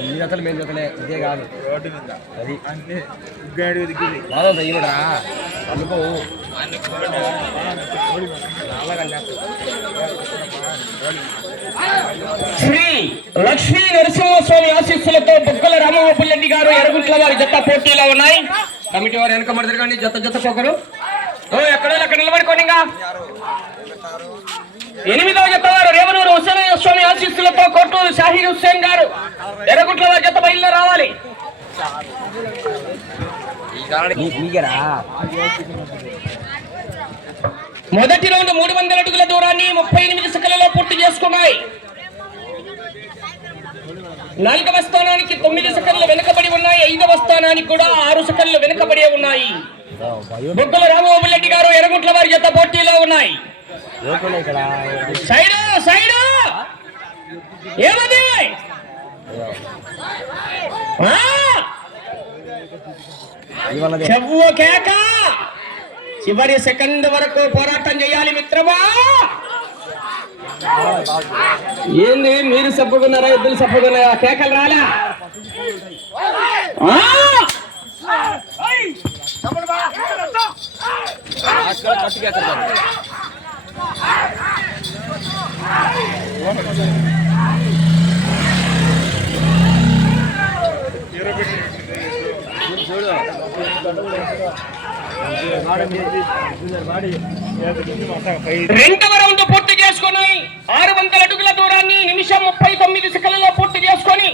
ఈ జతలు మేము జతలే. ఇదే కాదు. రోడ్డు మీద. అది. అన్ని ఉగ్గాడు దిగింది బాగా తయ్యడరా అందుకో శ్రీ లక్ష్మీ నరసింహస్వామి ఆశీస్సులతో బుగ్గల రామగోపుల్లెడ్డి గారు ఎరుగుంట్ల వారి జత పోటీలో ఉన్నాయి. కమిటీ వారు వెనక మరి తిరగండి జత జత పోకరు. ఓ ఎక్కడో అక్కడ నిలబడుకోండి ఇంకా. ఎనిమిదవ జత. ఆశీస్సులతో కొట్టూరు షాహీర్ హుస్సేన్ గారు. ఎర్రగుట్ల వారి జత బయలుదేరి రావాలి. మొదటి రౌండ్ మూడు వందల అడుగుల దూరాన్ని ముప్పై ఎనిమిది సెకండ్లలో పూర్తి చేసుకున్నాయి. నాలుగవ స్థానానికి తొమ్మిది సెకండ్లు వెనుకబడి ఉన్నాయి. ఐదవ స్థానానికి కూడా ఆరు సెకండ్లు వెనుకబడి ఉన్నాయి. బొగ్గల రామోబుల్లెడ్డి గారు ఎర్రగుంట్ల వారి జత పోటీలో ఉన్నాయి. Side side! ఏమది చెవ్వు కేక! చివరి సెకండ్ వరకు పోరాటం చేయాలి మిత్రమా? ఏంది? మీరు చెప్పుకున్నారా ఇద్దరు చెప్పుకున్నారా కేకలు రాలా? ఆ! రెండవ రౌండ్ పూర్తి చేసుకుని ఆరు వందల అడుగుల దూరాన్ని నిమిషం ముప్పై తొమ్మిది సెకండ్లలో పూర్తి చేసుకొని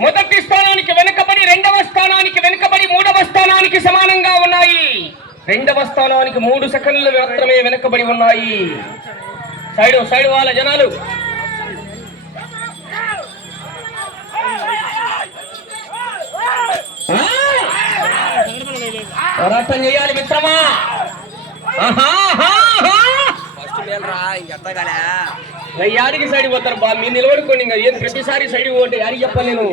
మొదటి స్థానానికి వెనుకబడి రెండవ స్థానానికి వెనుకబడి మూడవ స్థానానికి సమానంగా ఉన్నాయి. రెండవ స్థానానికి మూడు సెకండ్లు మాత్రమే వెనుకబడి ఉన్నాయి. సైడ్ సైడ్ వాళ్ళ జనాలు. పోరాటం చేయాలి మిత్రమా? యాడికి సైడ్ పోతారు బా మీరు నిలబడుకోండి ఇంకా. ఏం ప్రతిసారి సైడ్ పోతే యాడికి చెప్పాలి నేను.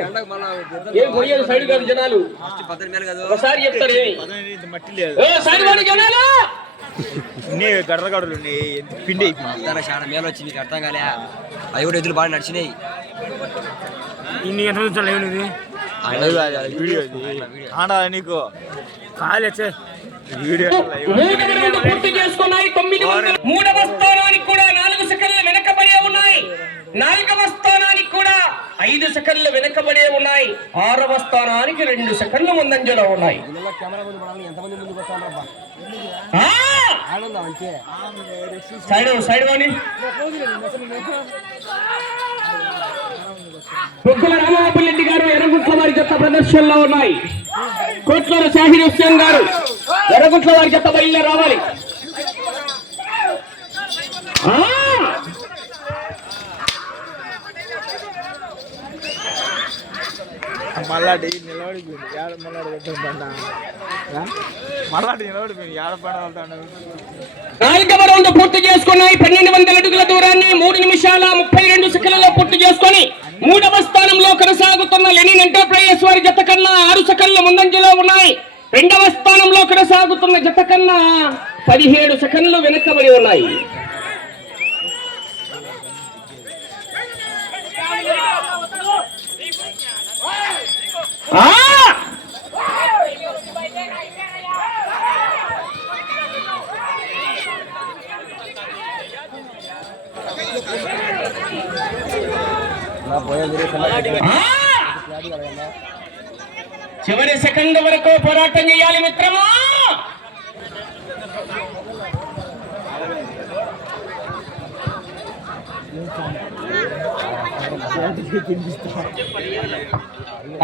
ఏం పోయేది సైడ్ కాదు జనాలు. ఫస్ట్ పద్దెనిమిది మేలు కదా. ఒకసారి చెప్తారు సైడ్ పోండి జనాలు. పిండి చాలా మేలు వచ్చి నీకు అర్థం కాలే. అవి కూడా ఎదురు బాగా నడిచినాయి. ఇన్ని గంటల వీడియో నీకు. పూర్తి చేసుకున్నాయి. తొమ్మిది మూడవ స్థానానికి కూడా నాలుగు సెకండ్లు వెనకబడే ఉన్నాయి. నాలుగవ స్థానానికి కూడా ఐదు సెకండ్లు వెనకబడే ఉన్నాయి. ఆరవ స్థానానికి రెండు సెకండ్లు ముందంజలో ఉన్నాయి. సైడ్ గారు ఎర్రగుట్ల వారి జత ప్రదర్శనలో ఉన్నాయి. కోట్లూరు షాహిర్ హుస్సేన్ గారు ఎర్రగుట్ల వారి జత బయలుదేరి రావాలి. ఆ! మళ్ళాడి నిలబడిపోయింది ఏడ మళ్ళాడి పెట్టిందన్న మళ్ళాడి నిలబడిపోయింది ఏడ పడవలుతాడు నాలుగవ రౌండ్ పూర్తి చేసుకున్నాయి పన్నెండు వందల అడుగుల దూరాన్ని మూడు నిమిషాల ముప్పై రెండు సెకండ్లలో పూర్తి చేసుకొని మూడవ స్థానంలో కొనసాగుతున్న లెనిన్ ఎంటర్ప్రైజెస్ వారి జత కన్నా ఆరు సెకండ్ల ముందంజలో ఉన్నాయి రెండవ స్థానంలో కొనసాగుతున్న జత కన్నా పదిహేడు సెకండ్లు వెనకబడి ఉన్నాయి ఆ! నా పోయేది ఆ! చివరి సెకండ్ వరకు పోరాటం చేయాలి మిత్రమా?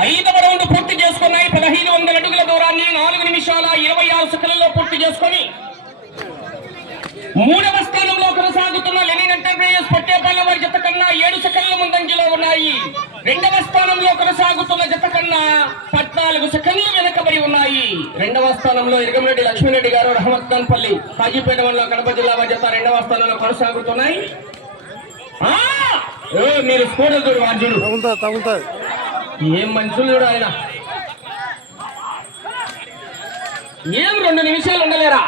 ఐదవ రౌండ్ పూర్తి చేసుకున్నాయి పదహైదు వందల అడుగుల దూరాన్ని నాలుగు నిమిషాల ఇరవై ఆరు సెకండ్లలో పూర్తి చేసుకుని మూడవ స్థానంలో కొనసాగుతున్న లెనిన్ ఎంటర్ప్రైజెస్ పొట్టేపల్లి వారి జత కన్నా ఏడు సెకండ్ ఉన్నాయి. రెండవ స్థానంలో కొనసాగుతున్న జత కన్నా పద్నాలుగు సెకండ్లు వెనకబడి ఉన్నాయి. రెండవ స్థానంలో ఇరగంరెడ్డి లక్ష్మీరెడ్డి గారు రహమత్ ఖాన్ పల్లి హాజీపేట మండలం కడప జిల్లా జత రెండవ స్థానంలో కొనసాగుతున్నాయి. మీరు స్కూటర్ చూడు తగులుతుంది ఏం మనుషులు చూడు ఆయన. ఏం రెండు నిమిషాలు ఉండలేరా?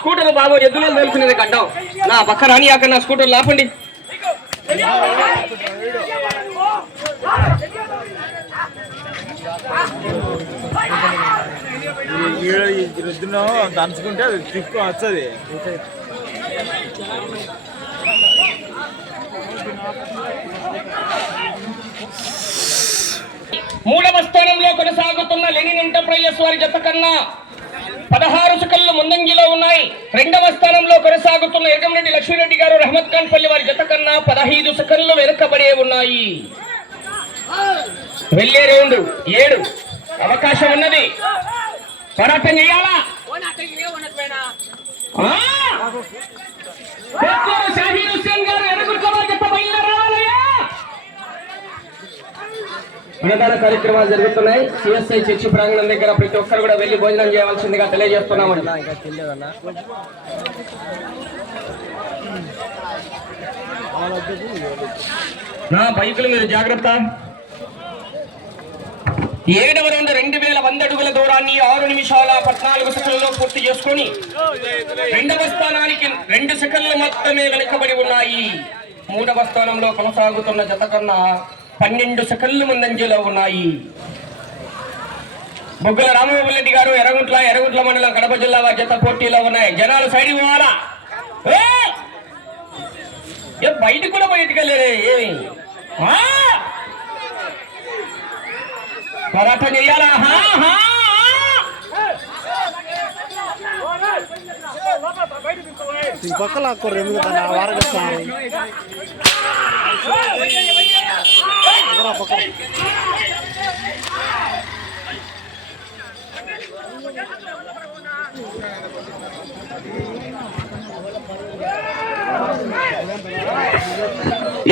స్కూటర్ బాబు ఎద్దులో మేలుకునేది గడ్డం నా పక్క రాని అక్కడ నా స్కూటర్ లాపండి. రుద్దును దంచుకుంటే అది తిక్కు వస్తుంది మూడవ స్థానంలో కొనసాగుతున్న లెనిన్ ఎంటర్ప్రైజెస్ వారి జత కన్నా పదహారు సుకళ్ళు ముందంజలో ఉన్నాయి. రెండవ స్థానంలో కొనసాగుతున్న ఎగమరెడ్డి లక్ష్మీరెడ్డి గారు రహమత్ ఖాన్ పల్లి వారి జత కన్నా పదహైదు సెకండ్లు వెనుకబడే ఉన్నాయి. వెళ్ళే రౌండ్ ఏడు. అవకాశం ఉన్నది. పోరాటం చేయాలా? హుస్సేన్ గారు బయలుదేరాలయ్యా. అన్నదాన కార్యక్రమాలు జరుగుతున్నాయి. సిఎస్ఐ చర్చి ప్రాంగణం దగ్గర ప్రతి ఒక్కరు కూడా వెళ్ళి భోజనం చేయవలసిందిగా తెలియజేస్తున్నామని ఇంకా తెలియదన్నా నా బైకుల మీద జాగ్రత్త. ఏడవ రౌండ్ రెండు వేల వంద అడుగుల దూరాన్ని ఆరు నిమిషాల పద్నాలుగు సెకండ్లలో పూర్తి చేసుకొని రెండవ స్థానానికి రెండు సెకండ్లు మాత్రమే వెనుకబడి ఉన్నాయి. మూడవ స్థానంలో కొనసాగుతున్న జత కన్నా పన్నెండు సెకండ్లు ముందంజలో ఉన్నాయి. బొగ్గుల రామబాబు రెడ్డి గారు ఎర్రగుంట్ల ఎర్రగుంట్ల మండలం కడప జిల్లా జత పోటీలో ఉన్నాయి. జనాలు సైడ్ పోవాలా? ఏ! బయటికి కూడా బయటికి ఏమి? పోరాటం చెయ్యాలా హా, హా, హా. ఈ పక్క లాక్కోరు ఎందుకు దాన్ని ఆ వారం ఇస్తాను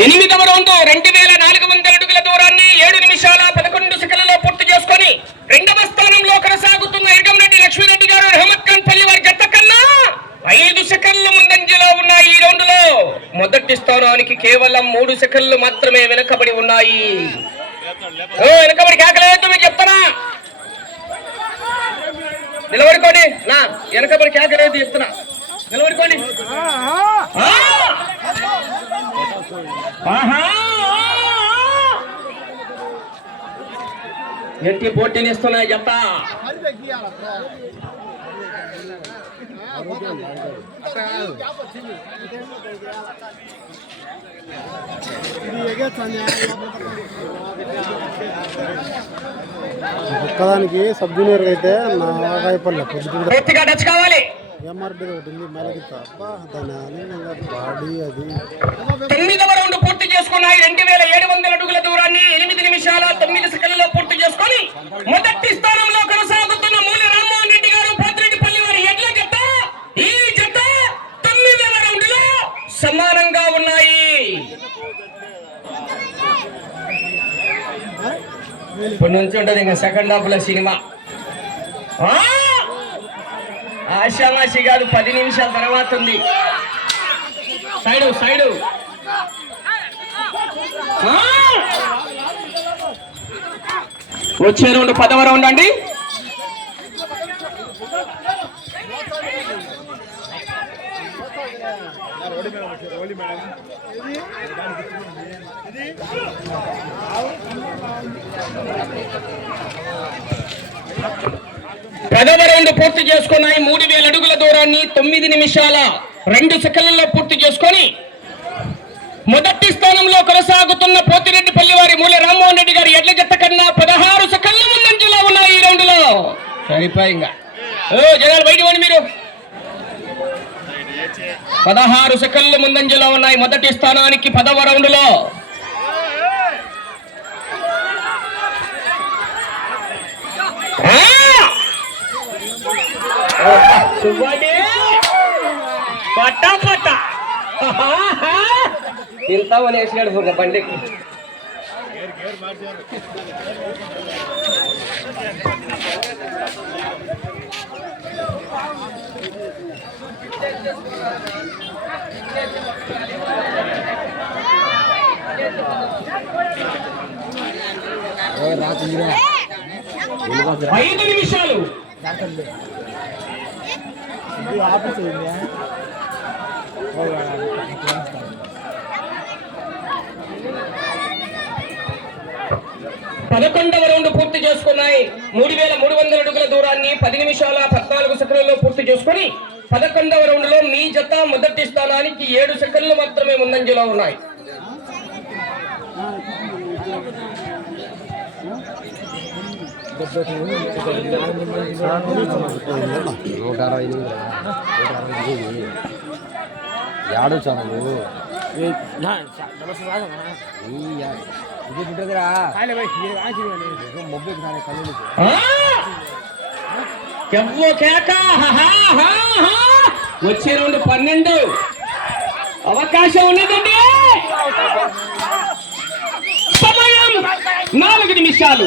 ఎనిమిదవ రౌండ్ రెండు వేల నాలుగు వందల అడుగుల దూరాన్ని ఏడు నిమిషాల పదకొండు సెకండ్లలో పూర్తి చేసుకొని రెండవ స్థానంలో కొనసాగుతున్న ఎరగంరెడ్డి లక్ష్మీరెడ్డి గారు రహమత్ ఖాన్ పల్లి వారి జత కన్నా ఐదు సెకండ్ల ముందంజలో ఉన్నాయి ఈ రౌండ్లో మొదటి స్థానానికి కేవలం మూడు సెకండ్లు మాత్రమే వెనుకబడి ఉన్నాయి. ఓ వెనుకబడి కేకలేదు మీరు చెప్తారా నిలబడుకోండి. నా వెనకబడి కేకలేదు చెప్తున్నా. నిలబడుకోండి! ఆహా! ఎట్టి పోటీనిస్తున్నాయి చెప్తా ఒక్కదానికి సబ్ జూనియర్ అయితే నా కావాలి ఎంఆర్పీ ఒకటి ఉంది మెలగిత అబ్బా దాని బాడీ అది. తొమ్మిదవ రౌండ్ పూర్తి చేసుకున్నాయి రెండు వేల ఏడు వందల అడుగుల దూరాన్ని ఎనిమిది నిమిషాల తొమ్మిది సెకండ్లలో పూర్తి చేసుకొని మొదటి స్థానంలో కొనసాగుతున్న మూల రామ్మోహన్ రెడ్డి గారు పాత్రెడ్డిపల్లి వారి ఎడ్ల జత ఈ జత తొమ్మిదవ రౌండ్లో సమానంగా ఉన్నాయి. ఇప్పటి నుంచి ఉంటుంది ఇంకా సెకండ్ హాఫ్లో సినిమా! ఆషామాషి కాదు పది నిమిషాల తర్వాత ఉంది. Side side. వచ్చే రౌండ్ పదవ రౌండ్ అండి. పదవ రౌండ్ పూర్తి చేసుకున్నాయి మూడు వేల అడుగుల దూరాన్ని తొమ్మిది నిమిషాల రెండు సెకండ్లలో పూర్తి చేసుకొని మొదటి స్థానంలో కొనసాగుతున్న పోతిరెడ్డిపల్లి వారి మూల రామ్మోహన్ రెడ్డి గారి ఎడ్ల జత కన్నా పదహారు సెకండ్ల ముందంజలో ఉన్నాయి ఈ రౌండ్లో సరిపోయింగా ఓ జనాలు బయట మీరు. పదహారు సెకండ్ల ముందంజలో ఉన్నాయి మొదటి స్థానానికి పదవ రౌండ్లో సుబ్బడి పట్ట పట్ట తింటామని వేసినాడు ఒక బండికి ఐదు నిమిషాలు. ఇది ఆఫీస్ పదకొండవ రౌండ్ పూర్తి చేసుకున్నాయి. మూడు వేల మూడు వందల అడుగుల దూరాన్ని పది నిమిషాల పద్నాలుగు సెకండ్లలో పూర్తి చేసుకుని పదకొండవ రౌండ్లో మీ జత మొదటి స్థానానికి ఏడు సెకండ్లు మాత్రమే ముందంజలో ఉన్నాయి. నూట అరవై నూట అరవై ఎనిమిది యాడు చాలు ఇది మొబ్బు కళ్ళు ఎవ్వో కేక హా, హా, హా, వచ్చే రెండు పన్నెండు. అవకాశం ఉన్నదండి. సమయం నాలుగు నిమిషాలు.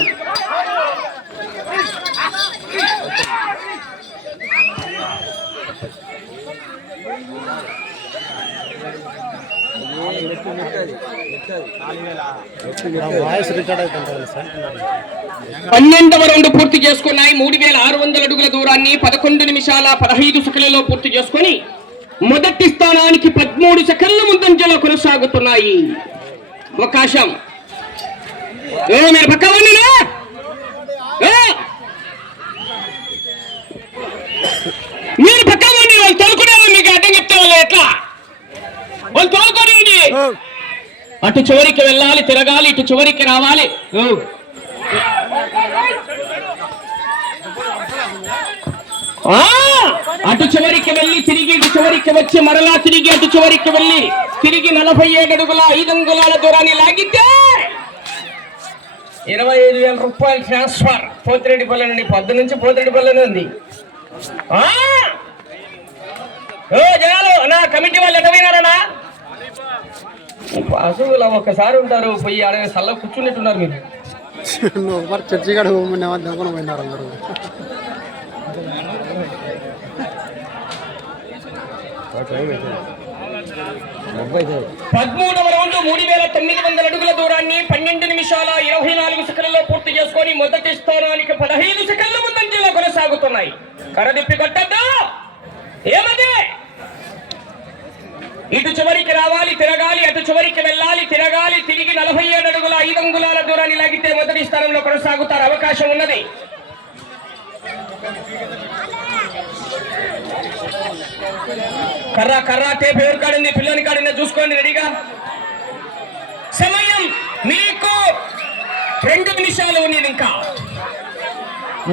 పన్నెండవ రౌండ్ పూర్తి చేసుకున్నాయి. మూడు వేల ఆరు వందల అడుగుల దూరాన్ని పదకొండు నిమిషాల పదహైదు సెకండ్లలో పూర్తి చేసుకొని మొదటి స్థానానికి పదమూడు సెకండ్ల ముందంజలో కొనసాగుతున్నాయి. అవకాశం. ఏ? మీరు పక్క ఉండి వాళ్ళు తోలుకునే మీకు అడ్డం చెప్తే వాళ్ళు ఎట్లా వాళ్ళు తోలుకొని అటు చివరికి వెళ్ళాలి తిరగాలి ఇటు చివరికి రావాలి! అటు చివరికి వెళ్ళి తిరిగి ఇటు చివరికి వచ్చి మరలా తిరిగి అటు చివరికి వెళ్ళి తిరిగి నలభై ఏడు అడుగుల ఐదు అంగుళాల దూరాన్ని లాగితే ఇరవై ఐదు వేల రూపాయల ట్రాన్స్ఫర్ పోతిరెడ్డిపల్లి నుండి పొద్దు నుంచి పోతిరెడ్డిపల్లి ఉంది జనాలు నా కమిటీ వాళ్ళు ఎట అసలు ఒక్కసారి ఉంటారు పోయి ఆడ సల్ల కూర్చున్నట్టున్నారు మీరు. మరి చర్చి కాడ పోయినారు అందరూ. పదమూడవ రౌండ్ మూడు వేల తొమ్మిది వందల అడుగుల దూరాన్ని పన్నెండు నిమిషాల ఇరవై నాలుగు సెకండ్లలో పూర్తి చేసుకొని మొదటి స్థానానికి పదహైదు సెకండ్ల ముందంజలో కొనసాగుతున్నాయి. కరదిప్పి కొట్టద్దు! ఏమది? ఇటు చివరికి రావాలి తిరగాలి అటు చివరికి వెళ్ళాలి తిరగాలి తిరిగి నలభై ఏడు అడుగుల ఐదు అంగుళాల దూరాన్ని లాగితే మొదటి స్థానంలో కొనసాగుతారు. అవకాశం ఉన్నది. కర్ర కర్ర టేప్ ఎవరు కాడింది? పిల్లని కాడింది? చూసుకోండి రెడీగా. సమయం మీకు రెండు నిమిషాలు ఉన్నది ఇంకా.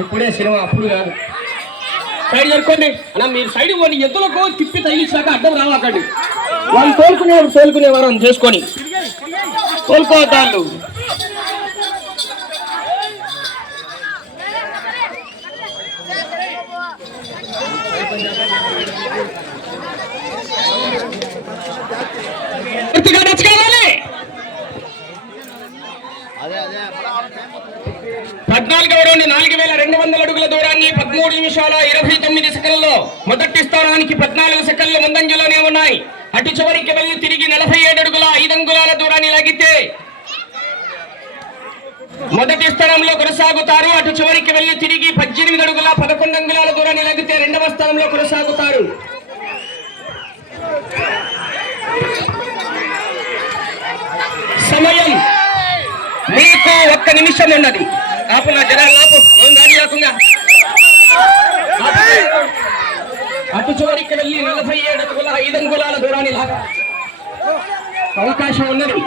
ఇప్పుడే సినిమా అప్పుడు కాదు. సైడ్ జరుకోండి అన్న మీరు సైడ్ పోండి ఎద్దులకు తిప్పి తగిలించాక అడ్డం రావాకండి. వాళ్ళు తోలుకునేవారు తోలుకునేవారు అని చేసుకొని తోలుకోవద్దాళ్ళు. పద్నాలుగవ రౌండ్ నాలుగు వేల రెండు వందల అడుగుల దూరాన్ని పదమూడు నిమిషాల ఇరవై తొమ్మిది సెకండ్లలో మొదటి స్థానానికి పద్నాలుగు సెకండ్లు ముందంజలోనే ఉన్నాయి. అటు చివరికి వెళ్ళి తిరిగి నలభై ఏడు అడుగుల ఐదు అంగుళాల దూరాన్ని లాగితే మొదటి స్థానంలో కొనసాగుతారు. అటు చివరికి వెళ్ళి తిరిగి పద్దెనిమిది అడుగుల పదకొండు అంగుళాల దూరాన్ని లాగితే రెండవ స్థానంలో కొనసాగుతారు. సమయం మీకు ఒక్క నిమిషం ఉన్నది. ఆపు నా జనాలు ఆపు. ఏం దాడి కాకుండా అటు చివరికి వెళ్ళి నలభై ఏడు అడుగుల ఐదు అంగుళాల దూరాన్ని లాగా. అవకాశం ఉన్నది.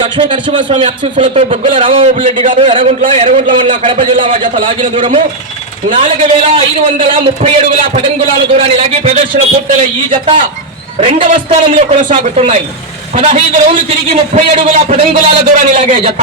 లక్ష్మీ నరసింహస్వామి అక్షిస్తులతో బొగ్గుల రామబాబు రెడ్డి గారు ఎర్రగుంట్ల ఎర్రగుంట్ల ఉన్న కడప జిల్లా జత లాగిన దూరము. నాలుగు వేల ఐదు వందల ముప్పై అడుగుల పదంగుళాల దూరాన్ని లాగి ప్రదర్శన పూర్తయిన ఈ జత రెండవ స్థానంలో కొనసాగుతున్నాయి. పదహైదు రౌండ్లు తిరిగి ముప్పై అడుగుల పదంగులాల దూరాన్ని లాగే జత.